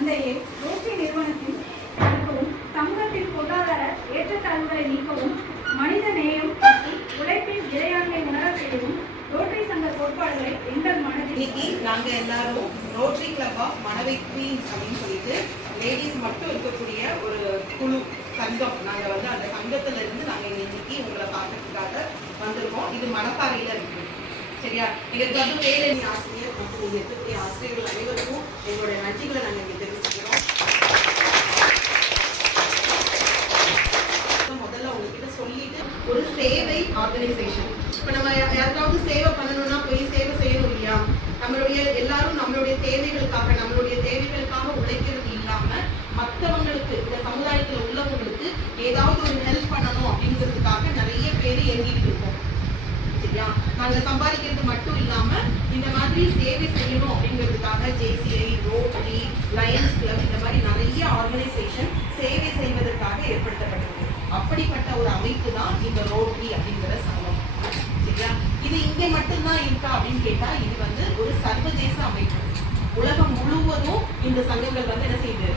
தந்தையே, ரோட்டரி நிறுவனத்தின் நீக்கவும், சமூகத்தின் பொருளாதார ஏற்றத்தாழ்வுகளை நீக்கவும், மனித நேயம் மற்றும் உழைப்பின் இறையாண்மை உணர செய்யவும் ரோட்டரி சங்க கோட்பாடுகளை எங்கள் மனதில் இன்னைக்கு நாங்க எல்லாரும் rotary club of Manavai queens அப்படின்னு சொல்லிட்டு லேடிஸ் மட்டும் இருக்கக்கூடிய ஒரு குழு சங்கம். நாங்க அந்த சங்கத்துல இருந்து நாங்க இன்னைக்கு உங்களை பார்க்கறதுக்காக வந்திருக்கோம். இது மணப்பாறையில இருக்கு. சரியா? எங்களுக்கு வந்து பேரணி ஆசிரியர் மற்றும் இங்க இருக்கக்கூடிய ஆசிரியர்கள் அனைவருக்கும் எங்களுடைய நன்றிகளை நாங்க இங்க தெரிவிச்சுக்கிறோம். முதல்ல உங்ககிட்ட சொல்லிட்டு ஒரு சேவை ஆர்கனைசேஷன். இப்ப நம்ம யாருக்காவது சேவை பண்ணணும்னா போய் சேவை செய்யணும் இல்லையா? நம்மளுடைய தேவைகளுக்காக உழைக்கிறது இல்லாம மற்றவங்களுக்கு, இந்த சமுதாயத்துல உள்ளவங்களுக்கு ஏதாவது ஒரு ஹெல்ப் பண்ணணும் அப்படிங்கிறதுக்காக நிறைய பேர் இயங்கிட்டு இருக்கோம். சரியா? நாங்க சம்பாதிக்கிறது மட்டும் இல்லாம இந்த மாதிரி சேவை செய்யணும் அப்படிங்கிறதுக்காக ஜேசிஐ, ரோட்டரி, லயன்ஸ் கிளப் இந்த மாதிரி நிறைய ஆர்கனைசேஷன் சேவை செய்வதற்காக ஏற்படுத்தப்பட்டிருக்கு. அப்படிப்பட்ட ஒரு அமைப்பு தான் இந்த ரோட்டரி அப்படிங்கிற சங்கம். சரியா? இது இங்கே மட்டும்தான் இருக்கா அப்படின்னு கேட்டா இது ஒரு சர்வதேச அமைப்பு. உலகம் முழுவதும் இந்த சங்கங்கள் என்ன செய்யுது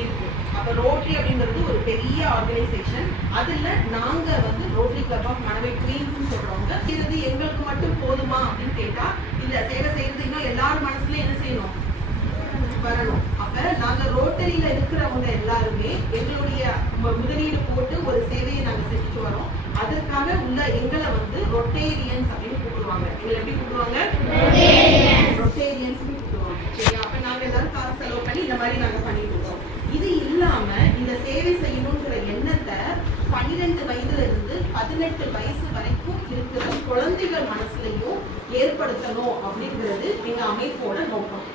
இருக்கு. அப்ப ரோட்டரி அப்படிங்கிறது ஒரு பெரிய ஆர்கனைசேஷன். அதுல நாங்க rotary club of Manavai queens சொல்றவங்க இது எங்களுக்கு மட்டும் போதுமா அப்படின்னு கேட்டா இல்ல, சேவை செய்யறது இன்னும் எல்லாரும் மனசுல என்ன செய்யணும், வரணும். அப்ப நாங்க ரோட்டரியில இருக்கிறவங்க எல்லாருமே எங்களுடைய முதலீடு போட்டு ஒரு சேவையை நாங்க செஞ்சுட்டு வரோம். அதற்காக உள்ள எங்களை ரொட்டேரியன்ஸ் அப்படின்னு கூப்பிடுவாங்க. எங்களை எப்படி கூப்பிடுவாங்க? ரொட்டேரியன்ஸ் கூப்பிடுவாங்க. சரியா? அப்ப நாங்க எல்லாரும் காசு செலவு பண்ணி இந்த மாதிரி நாங்க பண்ணிட்டு இருக்கோம். இது இல்லாம இந்த சேவை செய்யணுங்கிற எண்ணத்தை 12 வயதுல இருந்து 18 வயசு வரைக்கும் இருக்கிற குழந்தைகள் மனசுலையும் ஏற்படுத்தணும் அப்படிங்கிறது எங்க அமைப்போட நோக்கம்.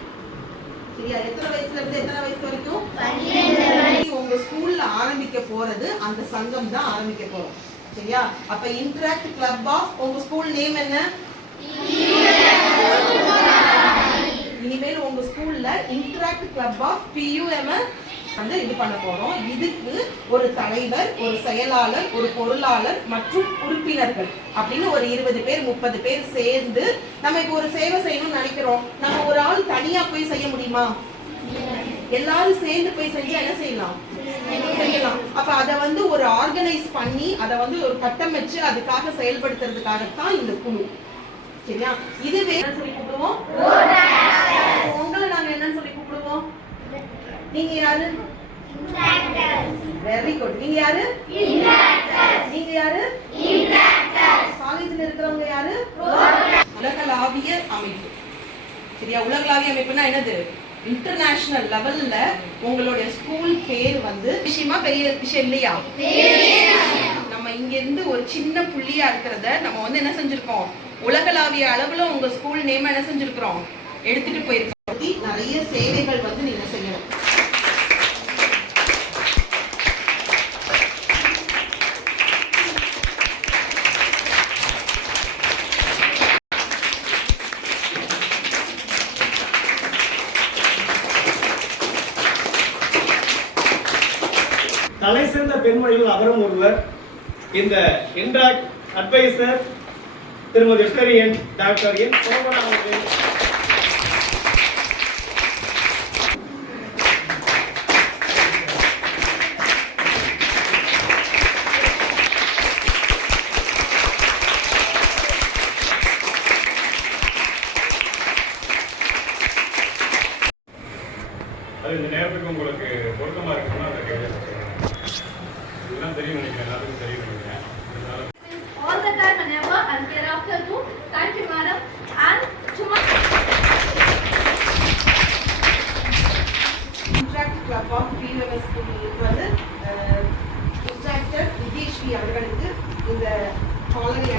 சரியா? எத்தனை வயசுல இருந்து எத்தனை வயசு வரைக்கும்? 12. உங்க ஸ்கூல்ல ஆரம்பிக்க போறது அந்த சங்கம் தான் ஆரம்பிக்க போறோம். சரியா? அப்ப இன்டராக்ட் கிளப் ஆஃப் உங்க ஸ்கூல் நேம் என்ன? இனிமேல் உங்க ஸ்கூல்ல இன்டராக்ட் கிளப் ஆஃப் PUMS இது பண்ண போறோம். இதுக்கு ஒரு தலைவர், ஒரு செயலாளர், ஒரு பொருளாளர் மற்றும் உறுப்பினர்கள் அப்படின்னு ஒரு 20 பேர் 30 பேர் சேர்ந்து நம்ம இப்போ ஒரு சேவை செய்யணும்னு நினைக்கிறோம். நம்ம ஒரு ஆள் தனியா போய் செய்ய முடியுமா? எல்லாரும் சேர்ந்து போய் செஞ்சா என்ன செய்யலாம்? அப்ப அத ஒரு ஆர்கனைஸ் பண்ணி அத ஒரு கட்டமைச்சு அதுக்காக செயல்படுத்துறதுக்காகத்தான் இந்த குழு. சரியா? இதுவே சொல்லி கூப்பிடுவோம். உங்களை நாங்க என்னன்னு சொல்லி கூப்பிடுவோம்? நீங்க யாரு? Very good. நீங்க யாரு? நீங்க யாரு? காலேஜ்ல இருக்கிறவங்க யாரு? உலகளாவிய அமைப்பு. சரியா? உலகளாவிய அமைப்புனா என்னது? இன்டர்நேஷனல் லெவல்ல உங்களுடைய ஸ்கூல் பேர் விஷயமா பெரிய விஷயம் இல்லையா? நம்ம இங்க இருந்து ஒரு சின்ன புள்ளியா இருக்கிறத நம்ம என்ன செஞ்சிருக்கோம்? உலகளாவிய அளவுல உங்க ஸ்கூல் நேம் என்ன செஞ்சிருக்கிறோம்? எடுத்துட்டு போயிருக்கோம். நிறைய சேவைகள் நீங்க செய்யணும். தலை சிறந்த பெண்மணிகள் அவரும் ஒருவர். இந்த இன்ட்ராக்ட் அட்வைசர் திருமதி வெட்டரியன் டாக்டர் என் சோமனா அவர்கள். அது இந்த நேரத்துக்கு உங்களுக்கு பொருத்தமா இருக்குன்னா அந்த கேள்வி இதெல்லாம் தெரியும் நினைக்கிறேன். எல்லாருக்கும் தெரியும் நினைக்கிறேன். All the time and ever and hereafter too. Thank you, madam. And tomorrow. Interact Club of PUMS இன்ட்ராக்டர் Vijayasri அவர்களுக்கு இந்த காலனி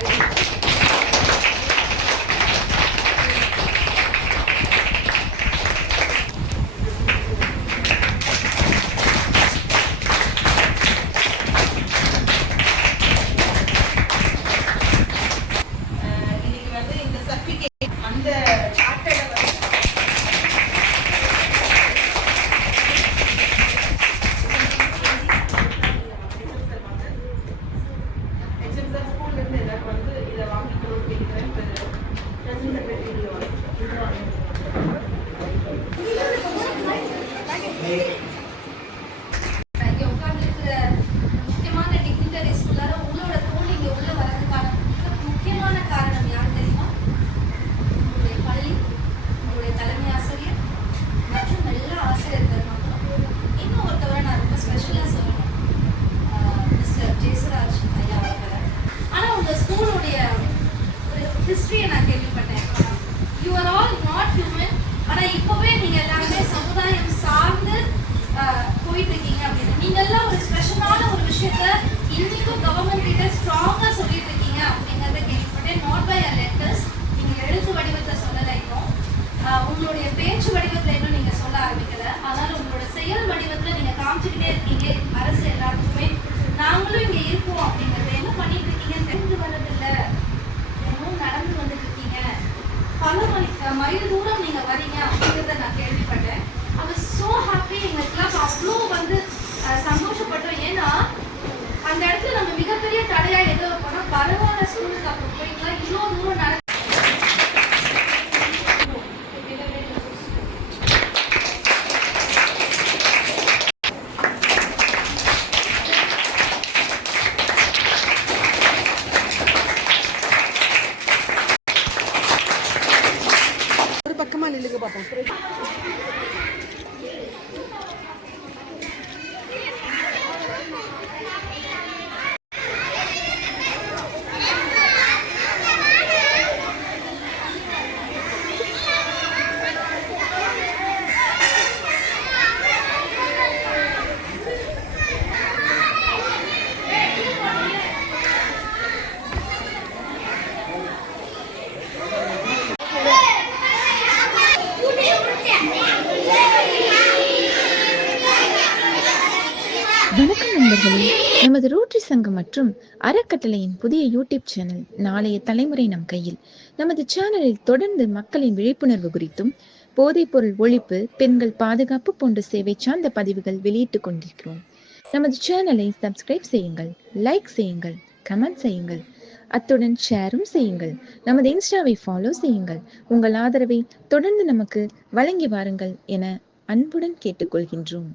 ஸ்கூல்ல இருந்து எல்லாரும் இதை இங்க உட்கார்ந்திருக்கிற முக்கியமான டிக்னிட்டரிஸ் எல்லாரும் உங்களோட தோல் இங்க உள்ள வரதுக்கான முக்கியமான காரணம் யார் தெரியுமா? உங்களுடைய பள்ளி, உங்களுடைய தலைமை ஆசிரியர் மற்றும் எல்லா ஆசிரியர்கள் மக்களும். இன்னும் ஒருத்தவரை நான் ரொம்ப ஸ்பெஷலா சொல்லணும், மிஸ்டர் ஜெயசுராஜ் ஐயா அவர்களை. ஆனா உங்க ஸ்கூலுடைய ஒரு ஹிஸ்டரியை நான் கேள்விப்பட்டேன். You are all not human. ஆனா இப்பவே நீங்க எல்லாருமே சமுதாயம் சார்ந்து போயிட்டு இருக்கீங்க அப்படின்னு. நீங்க எல்லாம் ஒரு ஸ்பெஷலான ஒரு விஷயத்த இன்னைக்கும் கவர்மெண்ட் கிட்ட ஸ்ட்ராங்கா சொல்லிட்டு இருக்கீங்க அப்படிங்கறத கேள்விப்பட்டேன். நாட் பை லெட்டர்ஸ், நீங்க எழுத்து வடிவத்தை சொல்லலை இன்னும், உங்களுடைய பேச்சு வடிவத்துல இன்னும் நீங்க சொல்ல ஆரம்பிக்கல. ஆனால் உங்களோட செயல் வடிவத்துல நீங்க காமிச்சுக்கிட்டே இருக்கீங்க அரசு எல்லாருக்குமே. நாங்களும் இங்க இருக்கோம் அப்படிங்கறத என்ன பண்ணிட்டு இருக்கீங்கன்னு தெரிஞ்சு வர்றதில்லை, இன்னும் நடந்து வந்துட்டு இருக்கீங்க. பல மைல் தூரம் நீங்க வரீங்க அப்படிங்கிறத நான் கேள்விப்பட்டேன். I was so happy. எங்க கிளப் அவ்வளோ வந்து சந்தோஷப்பட்டோம். ஏன்னா அந்த இடத்துல நம்ம மிகப்பெரிய தடையா எதோ போனா பரவாயில்ல ஸ்கூலுக்கு அப்புறம் போய்க்கலாம், இவ்வளோ தூரம் நடக்க. ஒரு பக்கமா நில்லுங்க பாப்போம். வணக்கம் நண்பர்களே, நமது ரோட்டரி சங்கம் மற்றும் அறக்கட்டளையின் புதிய யூடியூப் சேனல் நாளைய தலைமுறை நம் கையில். நமது சேனலில் தொடர்ந்து மக்களின் விழிப்புணர்வு குறித்தும் போதைப்பொருள் ஒழிப்பு, பெண்கள் பாதுகாப்பு போன்ற சேவை சார்ந்த பதிவுகள் வெளியிட்டுக் கொண்டிருக்கிறோம். நமது சேனலை சப்ஸ்கிரைப் செய்யுங்கள், லைக் செய்யுங்கள், கமெண்ட் செய்யுங்கள், அத்துடன் ஷேரும் செய்யுங்கள். நமது இன்ஸ்டாவை ஃபாலோ செய்யுங்கள். உங்கள் ஆதரவை தொடர்ந்து நமக்கு வழங்கி வாருங்கள் என அன்புடன் கேட்டுக்கொள்கின்றோம்.